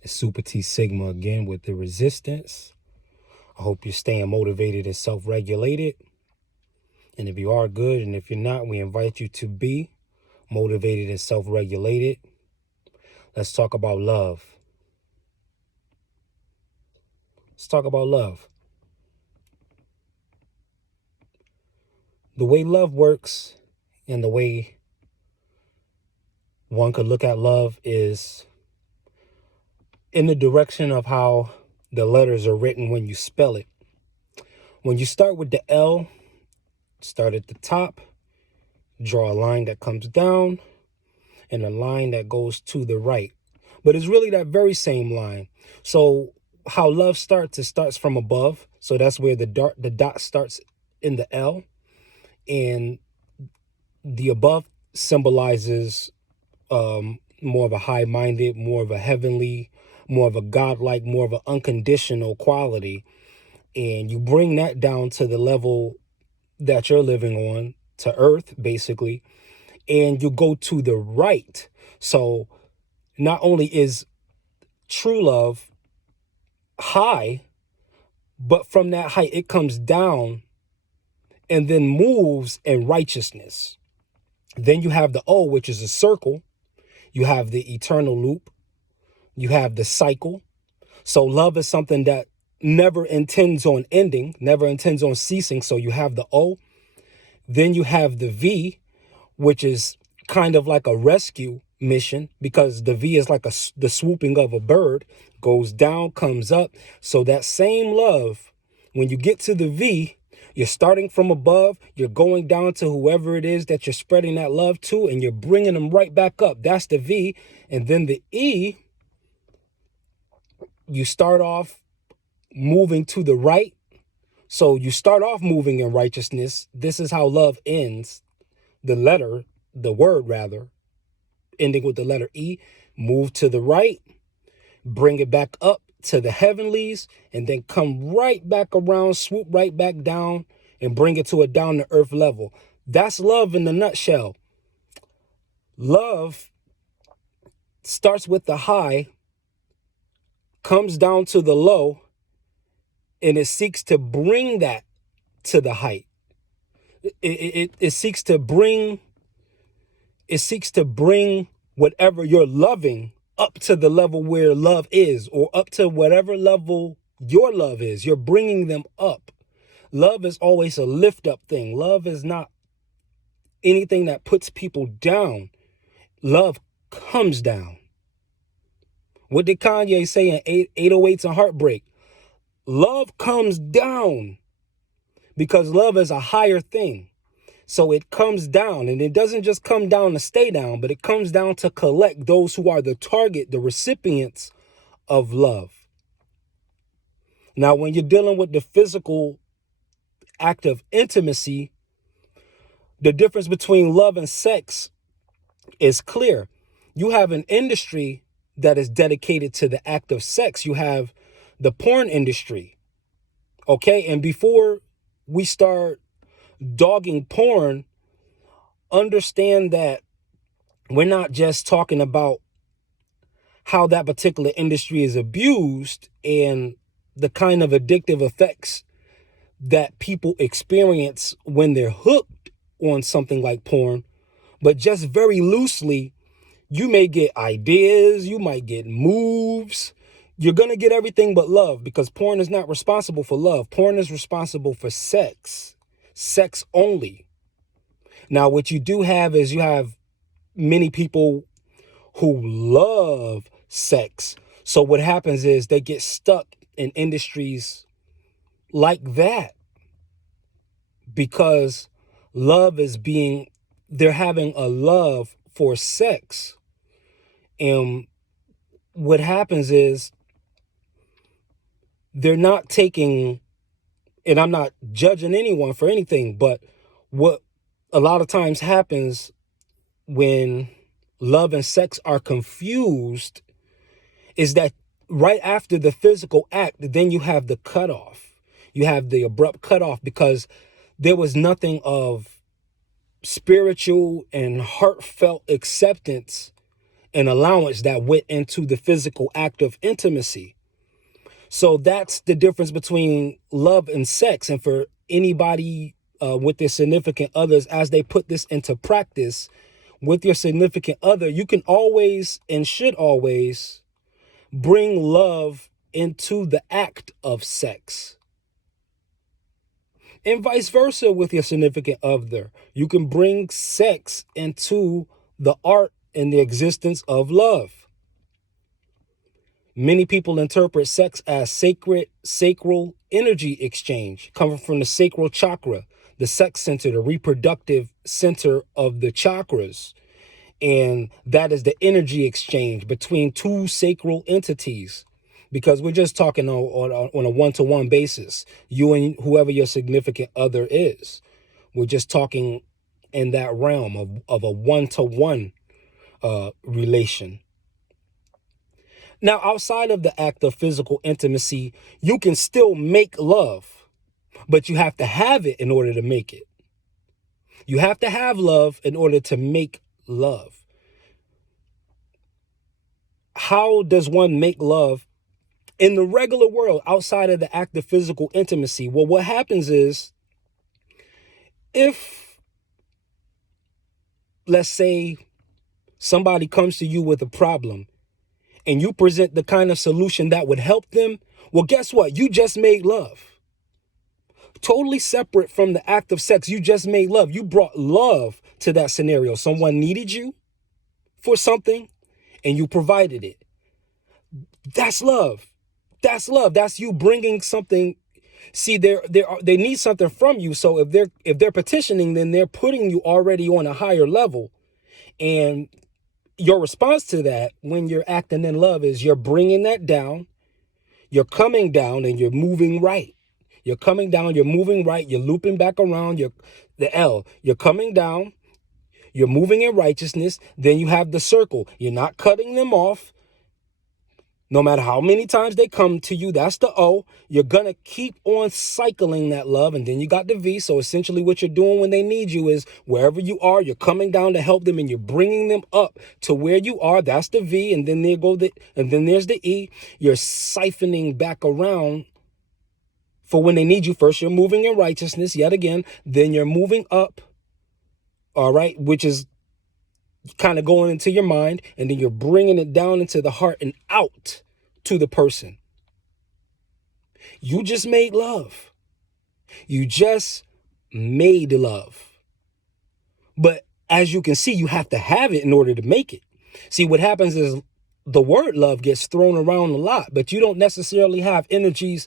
It's Super T Sigma again with the resistance. I hope you're staying motivated and self-regulated. And if you are, good. And if you're not, we invite you to be motivated and self-regulated. Let's talk about love. Let's talk about love. The way love works and the way one could look at love is in the direction of how the letters are written when you spell it. When you start with the L, start at the top, draw a line that comes down and a line that goes to the right. But it's really that very same line. So how love starts, it starts from above. So that's where the dot starts in the L. And the above symbolizes more of a high-minded, more of a heavenly, more of a godlike, more of an unconditional quality. And you bring that down to the level that you're living on, to earth, basically, and you go to the right. So not only is true love high, but from that height, it comes down and then moves in righteousness. Then you have the O, which is a circle. You have the eternal loop. You have the cycle. So love is something that never intends on ending, never intends on ceasing. So you have the O. Then you have the V, which is kind of like a rescue mission, because the V is like the swooping of a bird, goes down, comes up. So that same love, when you get to the V, you're starting from above, you're going down to whoever it is that you're spreading that love to, and you're bringing them right back up. That's the V. And then the E, you start off moving to the right. So you start off moving in righteousness. This is how love ends. The word rather, ending with the letter E, move to the right, bring it back up to the heavenlies, and then come right back around, swoop right back down, and bring it to a down to earth level. That's love in a nutshell. Love starts with the high, comes down to the low, and it seeks to bring that to the height. It seeks to bring whatever you're loving up to the level where love is, or up to whatever level your love is. You're bringing them up. Love is always a lift up thing. Love is not anything that puts people down. Love comes down. What did Kanye say in 808s and Heartbreak? Love comes down, because love is a higher thing. So it comes down, and it doesn't just come down to stay down, but it comes down to collect those who are the target, the recipients of love. Now, when you're dealing with the physical act of intimacy, the difference between love and sex is clear. You have an industry that is dedicated to the act of sex. You have the porn industry. Okay, and before we start dogging porn, understand that we're not just talking about how that particular industry is abused and the kind of addictive effects that people experience when they're hooked on something like porn, but just very loosely, you may get ideas, you might get moves. You're going to get everything but love, because porn is not responsible for love. Porn is responsible for sex only. Now, what you do have is you have many people who love sex. So what happens is they get stuck in industries like that, because they're having a love for sex. And what happens is they're not taking, and I'm not judging anyone for anything, but what a lot of times happens when love and sex are confused is that right after the physical act, then you have the cutoff. You have the abrupt cutoff, because there was nothing of spiritual and heartfelt acceptance an allowance that went into the physical act of intimacy. So that's the difference between love and sex. And for anybody with their significant others, as they put this into practice with your significant other, you can always and should always bring love into the act of sex. And vice versa with your significant other. You can bring sex into the art and the existence of love. Many people interpret sex as sacral energy exchange, coming from the sacral chakra, the sex center, the reproductive center of the chakras. And that is the energy exchange between two sacral entities, because we're just talking on a one-to-one basis, you and whoever your significant other is. We're just talking in that realm of a one-to-one relation. Now, outside of the act of physical intimacy, you can still make love, but you have to have it in order to make it. You have to have love in order to make love. How does one make love in the regular world outside of the act of physical intimacy? Well, what happens is, if, let's say, somebody comes to you with a problem and you present the kind of solution that would help them, well, guess what? You just made love. Totally separate from the act of sex, you just made love. You brought love to that scenario. Someone needed you for something and you provided it. That's love. That's love. That's you bringing something. See, they need something from you. So if they're petitioning, then they're putting you already on a higher level. And your response to that when you're acting in love is you're bringing that down. You're coming down and you're moving right. You're coming down, you're moving right, you're looping back around, the L. You're coming down, you're moving in righteousness. Then you have the circle. You're not cutting them off. No matter how many times they come to you, that's the O. You're going to keep on cycling that love. And then you got the V. So essentially what you're doing when they need you is wherever you are, you're coming down to help them and you're bringing them up to where you are. That's the V. And then then there's the E. You're siphoning back around for when they need you. First, you're moving in righteousness yet again. Then you're moving up. All right. Which is kind of going into your mind, and then you're bringing it down into the heart and out to the person. You just made love. You just made love. But as you can see, you have to have it in order to make it. See, what happens is the word love gets thrown around a lot, but you don't necessarily have energies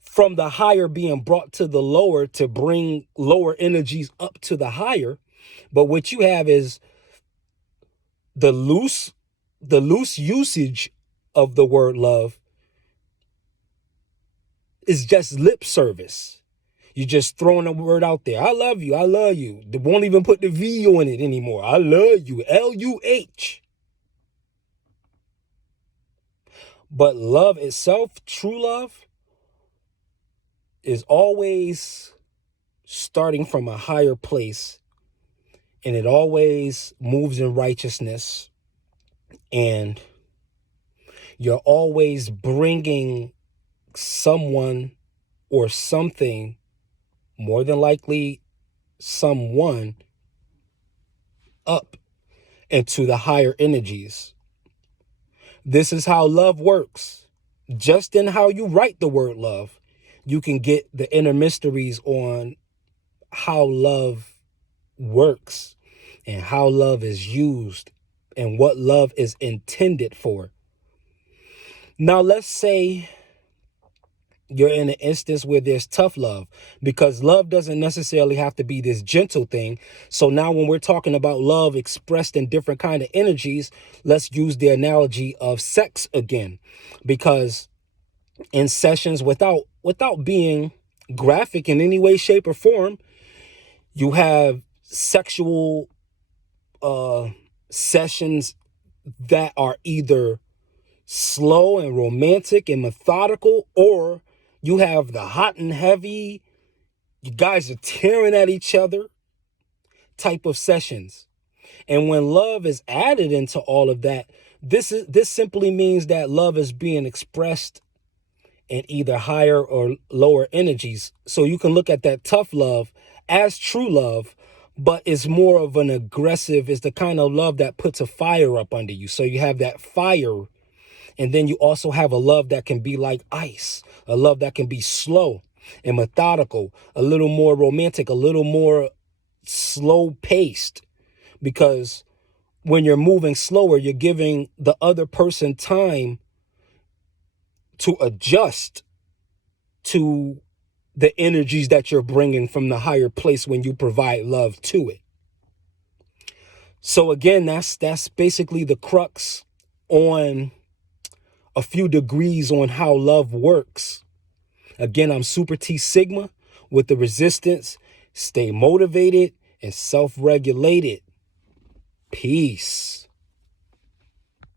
from the higher being brought to the lower to bring lower energies up to the higher. But what you have is the loose usage of the word love is just lip service. You're just throwing a word out there. I love you. I love you. They won't even put the V on it anymore. I love you. LUH. But love itself, true love, is always starting from a higher place. And it always moves in righteousness. And you're always bringing someone or something, more than likely someone, up into the higher energies. This is how love works. Just in how you write the word love, you can get the inner mysteries on how love works and how love is used and what love is intended for. Now, let's say you're in an instance where there's tough love, because love doesn't necessarily have to be this gentle thing. So now when we're talking about love expressed in different kind of energies, let's use the analogy of sex again, because in sessions, without being graphic in any way, shape, or form, you have sexual sessions that are either slow and romantic and methodical, or you have the hot and heavy, you guys are tearing at each other type of sessions. And when love is added into all of that, this simply means that love is being expressed in either higher or lower energies. So you can look at that tough love as true love, but it's more of an aggressive, it's the kind of love that puts a fire up under you. So you have that fire, and then you also have a love that can be like ice, a love that can be slow and methodical, a little more romantic, a little more slow paced, because when you're moving slower, you're giving the other person time to adjust to the energies that you're bringing from the higher place when you provide love to it. So again, that's basically the crux on a few degrees on how love works. Again, I'm Super T Sigma with the resistance. Stay motivated and self-regulated. Peace.